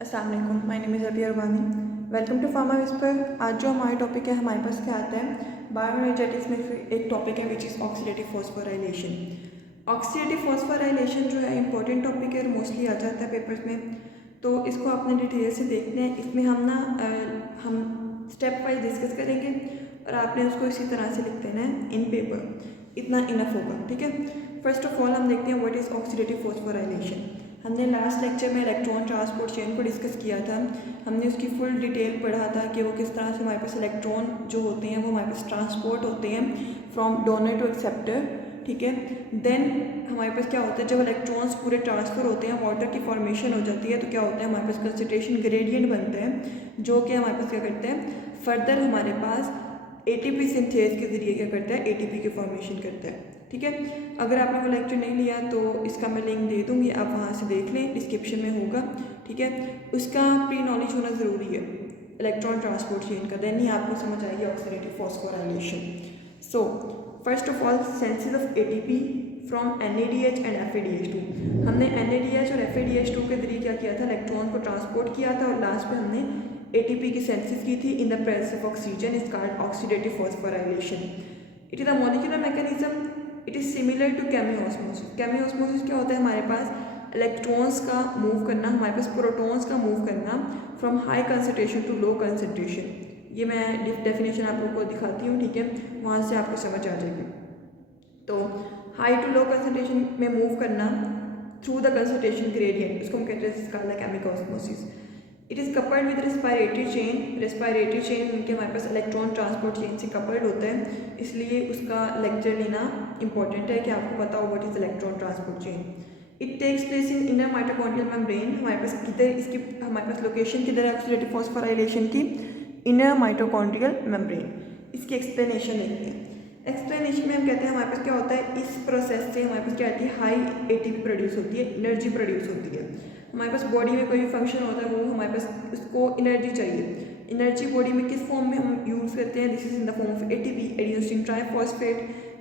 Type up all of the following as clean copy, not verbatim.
अस्सलाम वालेकुम, my name is Abia Rabbani. Welcome to pharma whisper. आज जो हमारे टॉपिक है हमारे पास क्या आता है, बायोएनर्जेटिक्स में से एक टॉपिक है which is oxidative phosphorylation. Oxidative phosphorylation जो है इंपॉर्टेंट टॉपिक है और मोस्टली आ जाता है पेपर्स में, तो इसको आपने डिटेल से देखना है। इसमें हम स्टेप वाइज डिस्कस करेंगे और आपने उसको इसी तरह से लिख देना है इन पेपर, इतना इनफ होगा, ठीक है। फर्स्ट ऑफ ऑल हम देखते हैं व्हाट इज़ ऑक्सीडेटिव फॉस्फोराइलेशन। हमने लास्ट लेक्चर में इलेक्ट्रॉन ट्रांसपोर्ट चेन को डिस्कस किया था। हमने उसकी फुल डिटेल पढ़ा था कि वो किस तरह से हमारे पास इलेक्ट्रॉन जो होते हैं वो हमारे पास ट्रांसपोर्ट होते हैं फ्रॉम डोनर टू एक्सेप्टर, ठीक है। देन हमारे पास क्या होता है, जब इलेक्ट्रॉन्स पूरे ट्रांसफ़र होते हैं, वाटर की फॉर्मेशन हो जाती है, तो क्या होता है हमारे पास कंसंट्रेशन ग्रेडियंट बनते हैं, जो कि हमारे पास क्या करते हैं, फर्दर हमारे पास एटीपी सिंथेज के ज़रिए क्या करता है, एटीपी की फॉर्मेशन करता है, ठीक है। अगर आपने वो लेक्चर नहीं लिया तो इसका मैं लिंक दे दूँगी, आप वहाँ से देख लें, डिस्क्रिप्शन में होगा, ठीक है। उसका प्री नॉलेज होना ज़रूरी है इलेक्ट्रॉन ट्रांसपोर्ट चेन का, देन ही आपको समझ आएगी oxidative phosphorylation. So first of all senses of ATP from NADH and FADH2। हमने NADH और FADH2 के जरिए क्या किया था, इलेक्ट्रॉन को ट्रांसपोर्ट किया था और लास्ट में हमने ATP की सेंसिस की थी in the presence of oxygen is called oxidative phosphorylation. It is a molecular mechanism, it is similar to chemiosmosis. Chemiosmosis क्या होता है, हमारे पास इलेक्ट्रॉन्स का मूव करना, हमारे पास प्रोटॉन्स का मूव करना from high concentration to low concentration. ये मैं डेफिनेशन आप लोगों को दिखाती हूँ, ठीक है, वहाँ से आपको समझ आ जाएगी। तो हाई टू लो कंसनट्रेशन में मूव करना थ्रू द कंसनट्रेशन ग्रेडियंट, उसको हम कहते हैं chemiosmosis. It is coupled with respiratory chain. Respiratory chain उनके हमारे पास इलेक्ट्रॉन ट्रांसपोर्ट चेन से कपल्ड होता है, इसलिए उसका लेक्चर लेना इंपॉर्टेंट है कि आपको पता हो what is electron transport chain. It takes place in inner mitochondrial membrane. हमारे पास किधर इसकी हमारे पास लोकेशन किधर है ऑक्सीडेटिव फॉस्फोराइलेशन की, इनर माइटोकॉन्ड्रियल मेम्ब्रेन। इसकी एक्सप्लेनेशन देखते हैं। एक्सप्लेनेशन में हम कहते हैं हमारे पास क्या होता है, इस प्रोसेस से हमारे पास क्या होती है, हाई एटीपी प्रोड्यूस होती है, एनर्जी प्रोड्यूस होती है। हमारे पास बॉडी में कोई भी फंक्शन होता है वो हमारे पास उसको एनर्जी चाहिए। एनर्जी बॉडी में किस फॉर्म में हम यूज़ करते हैं, this is in the form of ATP, adenosine triphosphate.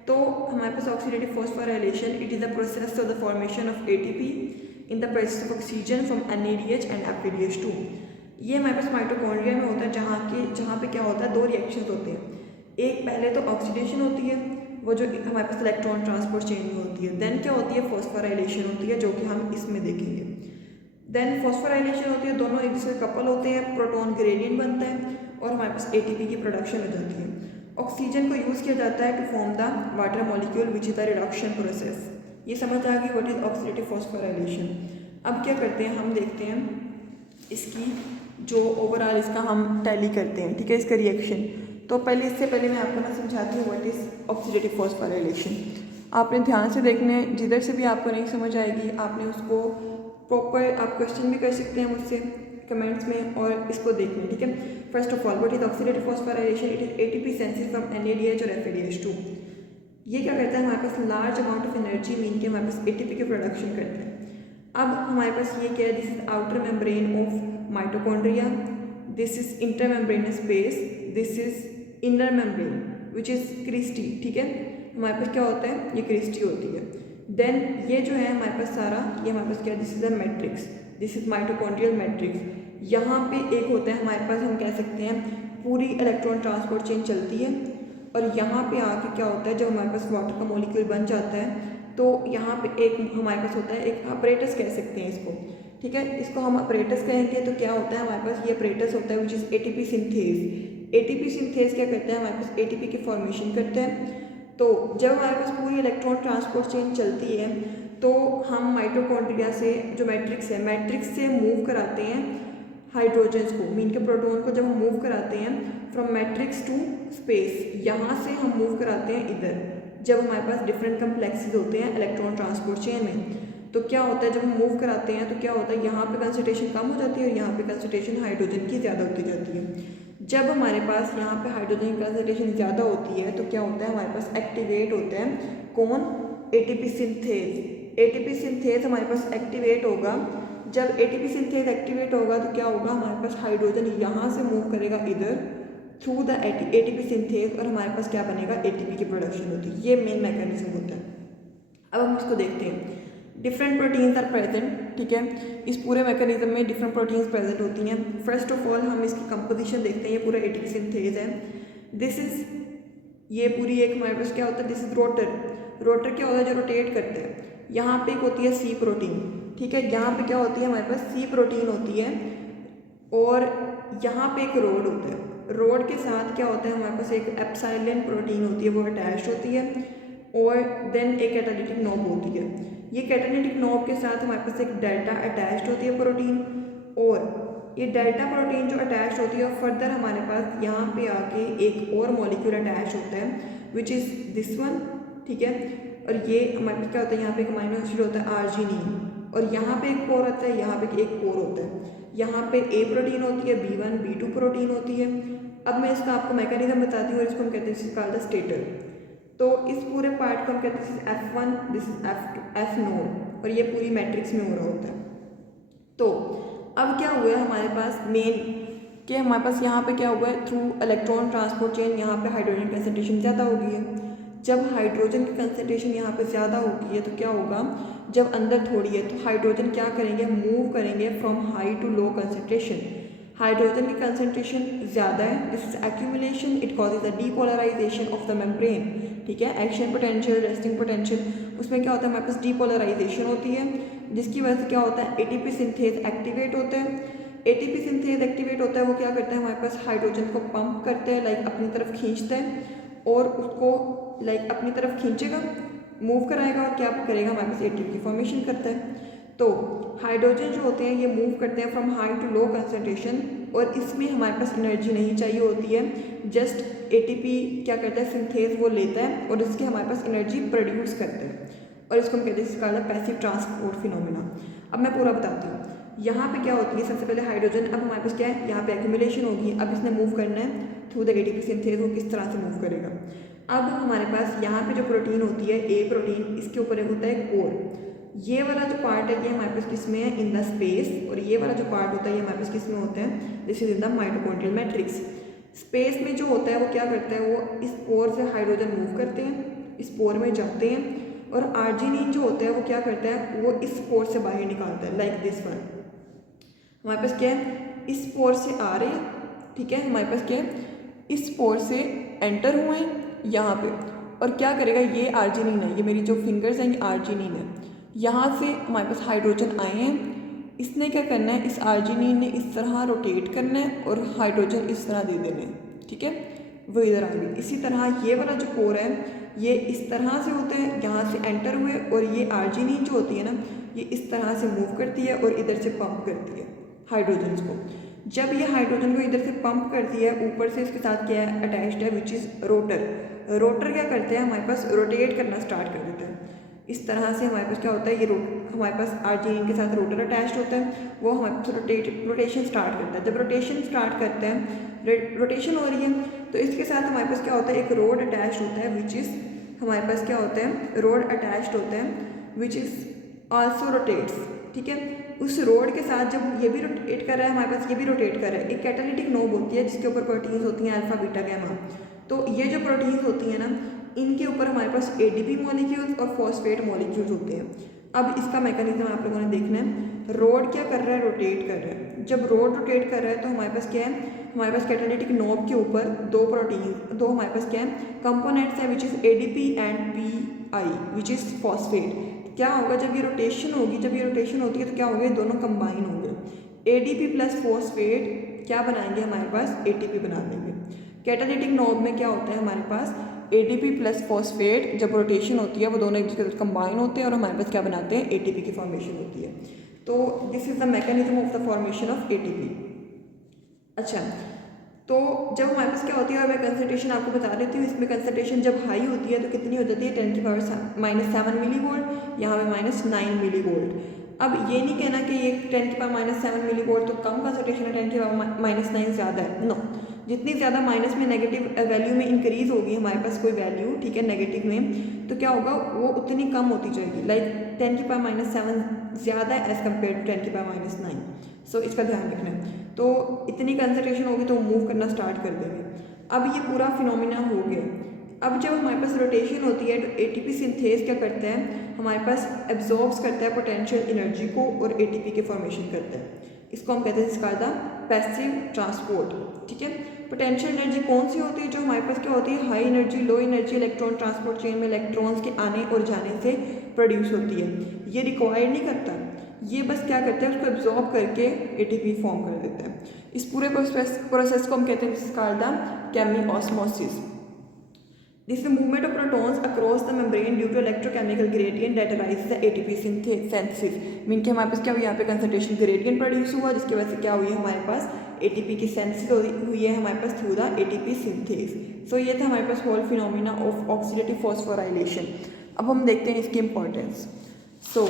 तो हमारे पास oxidative phosphorylation, it is the process of the formation of ATP in the presence of oxygen from NADH and FADH2। ये हमारे पास mitochondria में होता है, जहाँ पे क्या होता है, दो रिएक्शंस होते हैं। एक पहले तो ऑक्सीडेशन होती है, वो जो हमारे पास इलेक्ट्रॉन ट्रांसपोर्ट चेन में होती है। देन क्या होती है, फॉस्फोराइलेशन होती है, जो कि हम इसमें देखेंगे। देन फॉस्फोराइलेशन होती है, दोनों एक दूसरे कपल होते हैं, प्रोटॉन ग्रेडियंट बनता है और हमारे पास ATP की प्रोडक्शन हो जाती है। ऑक्सीजन को यूज़ किया जाता है to form the water molecule which is the reduction process. ये समझ आ गई व्हाट इज ऑक्सीडेटिव फॉस्फोराइलेशन। अब क्या करते हैं, हम देखते हैं इसकी जो ओवरऑल इसका हम टैली करते हैं, ठीक है, इसका रिएक्शन। तो इससे पहले मैं आपको ना समझाती हूँ व्हाट इज़ ऑक्सीडेटिव फॉस्फोराइलेशन। आपने ध्यान से देखना है, जिधर से भी आपको नहीं समझ आएगी आपने उसको प्रॉपर, आप क्वेश्चन भी कर सकते हैं मुझसे कमेंट्स में और इसको देख लें, ठीक है। First of all what is oxidative phosphorylation, it is ATP synthesis from NADH और FADH2। ये क्या करता है, हमारे पास large amount of energy mean के हमारे पास ATP की प्रोडक्शन करता है। अब हमारे पास ये क्या है, this is outer membrane of mitochondria, this is inter membranous space, this is inner membrane which is cristae, ठीक है। हमारे पास क्या होता है, ये क्रिस्टी होती है। देन ये जो है हमारे पास सारा, ये हमारे पास क्या है, this is a matrix, this is mitochondrial matrix. यहाँ पे एक होता है हमारे पास, हम कह सकते हैं पूरी इलेक्ट्रॉन ट्रांसपोर्ट चेन चलती है और यहाँ पे आके क्या होता है, जब हमारे पास वाटर का मॉलिक्यूल बन जाता है तो यहाँ पे एक हमारे पास होता है, एक अपरेटस कह सकते हैं इसको, ठीक है। इसको हम अपरेटस कहेंगे तो क्या होता है, हमारे पास ये अपरेटस होता है which is ATP synthase. ATP synthase क्या करता है, हमारे पास ATP की फॉर्मेशन करता है। तो जब हमारे पास पूरी इलेक्ट्रॉन ट्रांसपोर्ट चेन चलती है तो हम माइटोकॉन्ड्रिया से जो मैट्रिक्स है, मैट्रिक्स से मूव कराते हैं हाइड्रोजन्स को, मीन के प्रोटॉन को जब हम मूव कराते हैं फ्रॉम मैट्रिक्स टू स्पेस, यहाँ से हम मूव कराते हैं इधर। जब हमारे पास डिफरेंट कम्प्लेक्सेस होते हैं इलेक्ट्रॉन ट्रांसपोर्ट चेन में, तो क्या होता है, जब हम मूव कराते हैं तो क्या होता है, यहाँ पे कंसंट्रेशन कम हो जाती है और यहाँ पे कंसंट्रेशन हाइड्रोजन की ज़्यादा होती जाती है। जब हमारे पास यहाँ पे हाइड्रोजन की कंसंट्रेशन ज़्यादा होती है तो क्या होता है, हमारे पास एक्टिवेट होते हैं कौन, ATP सिंथेज। ATP सिंथेज हमारे पास एक्टिवेट होगा। जब ATP सिंथेज एक्टिवेट होगा तो क्या होगा, हमारे पास हाइड्रोजन यहाँ से मूव करेगा इधर थ्रू द ATP सिंथेज और हमारे पास क्या बनेगा, ATP की प्रोडक्शन होती है। ये मेन मैकेनिज्म होता है। अब हम इसको देखते हैं। डिफरेंट प्रोटीन्स आर प्रेजेंट, ठीक है। इस पूरे मैकेनिज्म में डिफरेंट प्रोटीन्स प्रेजेंट होती हैं। फर्स्ट ऑफ ऑल हम इसकी कंपोजिशन देखते हैं। ये पूरा एटीपी सिंथेज है। दिस इज, ये पूरी एक हमारे पास क्या होता है, दिस इज रोटर। रोटर क्या होता है, जो रोटेट करते हैं। यहाँ पे एक होती है सी प्रोटीन, ठीक है। यहाँ पे क्या होती है, हमारे पास सी प्रोटीन होती है और यहाँ पे एक रोड होता है। रोड के साथ क्या होता है, हमारे पास एक एप्सिलॉन प्रोटीन होती है, वो अटैच होती है और देन एक कैटालिटिक नॉब होती है। ये कैटालिटिक नॉब के साथ हमारे पास एक डेल्टा अटैच्ड होती है प्रोटीन, और ये डेल्टा प्रोटीन जो अटैच होती है फर्दर हमारे पास यहाँ पे आके एक और मॉलिक्यूल अटैच होता है विच इज़ दिस वन, ठीक है। और ये हमारे पास क्या होता है, यहाँ पे एक अमीनो एसिड होता है आर्जिनिन, और यहाँ पे एक पोर होता है, यहाँ पे एक पोर होता है। यहाँ पे ए प्रोटीन होती है, B1 B2 प्रोटीन होती है। अब मैं इसका आपको मैकेनिज्म बताती हूँ और इसको हम कहते हैं, this is called the stator. तो इस पूरे पार्ट को हम कहते हैं this is F1, this is F2, F node, और ये पूरी मैट्रिक्स में हो रहा होता है। तो अब क्या हुआ है हमारे पास मेन कि हमारे पास यहाँ पे क्या हुआ है, थ्रू इलेक्ट्रॉन ट्रांसपोर्ट चेन यहाँ पे हाइड्रोजन कंसनट्रेशन ज़्यादा हो गई है। जब हाइड्रोजन की कंसनट्रेशन यहाँ पे ज़्यादा होगी है तो क्या होगा, जब अंदर थोड़ी है तो हाइड्रोजन क्या करेंगे, मूव करेंगे from high to low concentration. Hydrogen की कंसनट्रेशन ज़्यादा है, this is accumulation, it causes the depolarization of the membrane, ठीक है। एक्शन पोटेंशियल, रेस्टिंग पोटेंशियल, उसमें क्या होता है, हमारे पास डीपोलराइजेशन होती है, जिसकी वजह से क्या होता है, एटीपी सिंथेज एक्टिवेट होता है। एटीपी सिंथेज एक्टिवेट होता है, वो क्या करता है, हमारे पास हाइड्रोजन को पंप करते हैं, लाइक अपनी तरफ खींचता है, और उसको लाइक अपनी तरफ खींचेगा, मूव कराएगा, और क्या करेगा, हमारे पास एटीपी की फॉर्मेशन करता है। तो हाइड्रोजन जो होते हैं ये मूव करते हैं from high to low concentration, और इसमें हमारे पास एनर्जी नहीं चाहिए होती है, जस्ट एटीपी क्या करता है, सिंथेज वो लेता है और इसके हमारे पास एनर्जी प्रोड्यूस करते हैं, और इसको हम कहते हैं, इसका पैसिव ट्रांसपोर्ट फिनोमेना। अब मैं पूरा बताती हूँ। यहाँ पे क्या होती है, सबसे पहले हाइड्रोजन, अब हमारे पास क्या है, यहाँ पे एक्यूमुलेशन होगी, अब इसने मूव करना है थ्रू द एटीपी सिंथेज, वो किस तरह से मूव करेगा। अब हमारे पास यहाँ पे जो प्रोटीन होती है, ए प्रोटीन, इसके ऊपर एक होता है कोर। ये वाला जो पार्ट है ये हमारे पास किस में है, इन द स्पेस, और ये वाला जो पार्ट होता है ये हमारे पास किस में होता है, this is in the mitochondrial matrix. Space में जो होता है वो क्या करता है, वो इस पोर से हाइड्रोजन मूव करते हैं, इस पोर में जाते हैं, और आर्जिनिन जो होता है वो क्या करता है, वो इस पोर से बाहर निकालता है, लाइक दिस वन। हमारे पास क्या है, इस पोर से आ रहे हैं, ठीक है, हमारे पास क्या है, इस पोर से एंटर हुए हैं यहाँ पे, और क्या करेगा, ये आर्जिनिन है, ये मेरी जो फिंगर्स हैं ये आर्जिनिन है, यहाँ से हमारे पास हाइड्रोजन आए हैं, इसने क्या करना है, इस आर्जिनिन ने इस तरह रोटेट करना है और हाइड्रोजन इस तरह दे देने हैं, ठीक है, वो इधर आ गई। इसी तरह ये वाला जो कोर है ये इस तरह से होते हैं, यहाँ से एंटर हुए, और ये आर्जिनिन जो होती है ना ये इस तरह से मूव करती है और इधर से पंप करती है हाइड्रोजन को। जब ये हाइड्रोजन को इधर से पंप करती है, ऊपर से इसके साथ क्या है अटैच्ड है, विच इज़ रोटर। रोटर क्या करते हैं, हमारे पास रोटेट करना स्टार्ट कर देते हैं। इस तरह से हमारे पास क्या होता है, ये हमारे पास आर्जिनिन के साथ रोटर अटैच्ड होता है, वो हमारे पास रोटेशन स्टार्ट करता है। जब रोटेशन स्टार्ट करते हैं, रोटेशन हो रही है, तो इसके साथ हमारे पास क्या होता है, एक रोड अटैच्ड होता है, विच इज़ हमारे पास क्या होता है, रोड अटैच्ड होता है, विच इज़ आल्सो रोटेट्स, ठीक है। उस रोड के साथ जब ये भी रोटेट कर रहा है, हमारे पास ये भी रोटेट कर रहा है, एक कैटालिटिक नोब होती है जिसके ऊपर प्रोटीन्स होती हैं अल्फा बीटा गैमा। तो ये जो प्रोटीन्स होती हैं ना, इनके ऊपर हमारे पास एटीपी मॉलिक्यूल्स और फॉस्फेट मॉलिक्यूल्स होते हैं। अब इसका मैकेनिज्म आप लोगों ने देखना है। रोड क्या कर रहा है, रोटेट कर रहा है। जब रोड रोटेट कर रहा है तो हमारे पास क्या है, हमारे पास कैटालिटिक नोब के ऊपर दो हमारे पास क्या है कंपोनेंट्स हैं, which is ADP and pi, which is phosphate. क्या होगा जब ये रोटेशन होगी, जब ये रोटेशन होती है तो क्या होगा, दोनों कंबाइन होंगे। एडीपी प्लस फॉस्फेट क्या बनाएंगे, हमारे पास एटीपी बना देंगे। कैटालिटिक नोब में क्या होता है, हमारे पास एटीपी प्लस फॉस्फेट जब रोटेशन होती है वो दोनों एक दूसरे के साथ कंबाइन होते हैं और हमारे पास क्या बनाते हैं, एटीपी की फॉर्मेशन होती है। तो this is the mechanism of the formation of ATP. अच्छा, तो जब हमारे पास क्या होती है, और मैं कंसंट्रेशन आपको बता देती हूँ, इसमें कंसंट्रेशन जब हाई होती है तो कितनी हो जाती है, 10⁻⁻7 मिली वोल्ट, यहाँ पे -9 मिली वोल्ट। अब ये नहीं कहना कि ये 10⁻⁻7 मिली वोल्ट तो कम कंसंट्रेशन है, 10⁻�9 ज़्यादा है, नो। जितनी ज़्यादा माइनस में नेगेटिव वैल्यू में इंक्रीज़ होगी हमारे पास कोई वैल्यू, ठीक है, नेगेटिव में, तो क्या होगा, वो उतनी कम होती जाएगी। लाइक 10⁻⁻7 ज़्यादा है एज़ कम्पेयर टू 10⁻�9। सो इसका ध्यान रखना है। तो इतनी कंसंट्रेशन होगी तो मूव करना स्टार्ट कर देंगे। अब ये पूरा फिनोमिना हो गया। अब जब हमारे पास रोटेशन होती है तो एटीपी सिंथेज क्या करता है, हमारे पास एब्जॉर्ब्स करता है पोटेंशियल एनर्जी को और एटीपी के फॉर्मेशन करता है। इसको हम कहते हैं जिसका था पैसिव ट्रांसपोर्ट। ठीक है, पोटेंशियल एनर्जी कौन सी होती है, जो हमारे पास क्या होती है, high energy low energy electron transport chain में इलेक्ट्रॉन्स के आने और जाने से प्रोड्यूस होती है। ये रिक्वायर्ड नहीं करता, ये बस क्या करता है, उसको एब्जॉर्ब करके एटीपी फॉर्म कर देता है। इस पूरे प्रोसेस को हम कहते हैं जिसका था केमिओस्मोसिस। This is the movement of protons across the membrane due to electrochemical gradient that arises the ATP synthesis। Mean के हमारे पास क्या हुआ, यहाँ पे कंसंट्रेशन ग्रेडियंट प्रोड्यूस हुआ, जिसकी वजह से क्या हुई है, हमारे पास ATP की सेंसिस हुई है हमारे पास through the ATP synthase. So ये था हमारे पास whole phenomena of oxidative phosphorylation. अब हम देखते हैं इसकी इंपॉर्टेंस। सो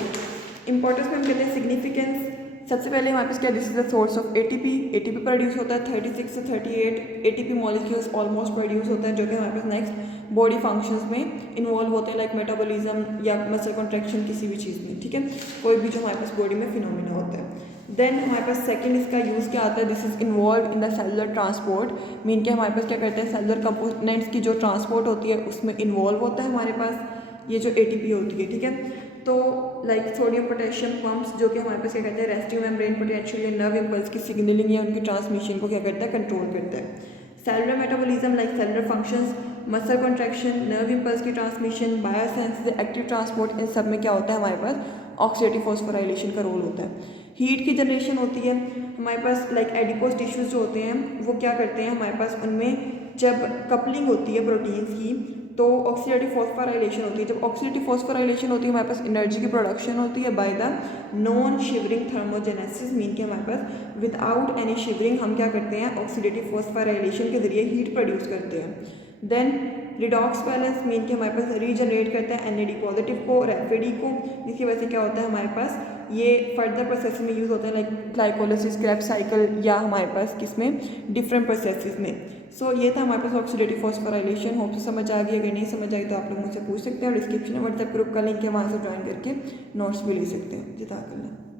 इंपॉर्टेंस में हम कहते हैं सिग्निफिकेंस। सबसे पहले हमारे पास क्या, this is the source of ATP. ATP produce होता है 36 से 38 एटीपी मॉलिक्यूल्स ऑलमोस्ट प्रोड्यूस होता है, जो कि हमारे पास नेक्स्ट बॉडी फंक्शंस में इन्वॉल्व होते हैं, लाइक मेटाबॉलिज्म या मसल कॉन्ट्रैक्शन किसी भी चीज़ में। ठीक है, कोई भी जो हमारे पास बॉडी में फिनोमिना होता है। देन हमारे पास सेकंड इसका यूज़ क्या आता है, this is involve in the cellular transport. Mean के हमारे पास क्या करते हैं, सेलुलर कंपोनेंट्स की जो ट्रांसपोर्ट होती है उसमें इन्वॉल्व होता है हमारे पास ये जो एटीपी होती है। ठीक है, तो लाइक सोडियम पोटेशियम पंप्स जो कि हमारे पास क्या करते हैं, रेस्टिव मेम्ब्रेन पोटेंशियल या नर्व इम्पल्स की सिग्नलिंग या उनकी ट्रांसमिशन को क्या करता है, कंट्रोल करता है। Cellular metabolism like cellular functions, muscle contraction, nerve impulse की ट्रांसमिशन, बायोसेंसेस, एक्टिव ट्रांसपोर्ट, इन सब में क्या होता है, हमारे पास ऑक्सीडेटिव फॉस्फोराइलेशन का रोल होता है। हीट की जनरेशन होती है हमारे पास, लाइक एडिपोज टिश्यूज जो होते हैं वो क्या करते हैं, हमारे पास उनमें जब कपलिंग होती है प्रोटीन्स की तो ऑक्सीडेटिव फॉस्फोराइलेशन होती है। जब ऑक्सीडेटिव फॉस्फोराइलेशन होती है हमारे पास एनर्जी की प्रोडक्शन होती है by the non shivering thermogenesis. Mean के हमारे पास विदाउट एनी शिवरिंग हम क्या करते हैं, ऑक्सीडेटिव फॉस्फोराइलेशन के जरिए हीट प्रोड्यूस करते हैं। देन रिडॉक्स बैलेंस, मीन के हमारे पास रीजनरेट करता है NAD पॉजिटिव को और FAD को, जिसकी वजह से क्या होता है, हमारे पास ये फर्दर प्रोसेस में यूज़ होता है, लाइक ग्लाइकोलिसिस, क्रेब्स साइकिल, या हमारे पास किसमें, डिफरेंट प्रोसेसेस में। सो ये था हमारे पास ऑक्सीडेटिव फॉस्फोराइलेशन। होप से समझ आ गई, अगर नहीं समझ आई तो आप लोग मुझसे पूछ सकते हैं, और डिस्क्रिप्शन में व्हाट्सएप ग्रुप का लिंक है, वहाँ से ज्वाइन करके नोट्स भी ले सकते हैं। जज़ाकल्लाह।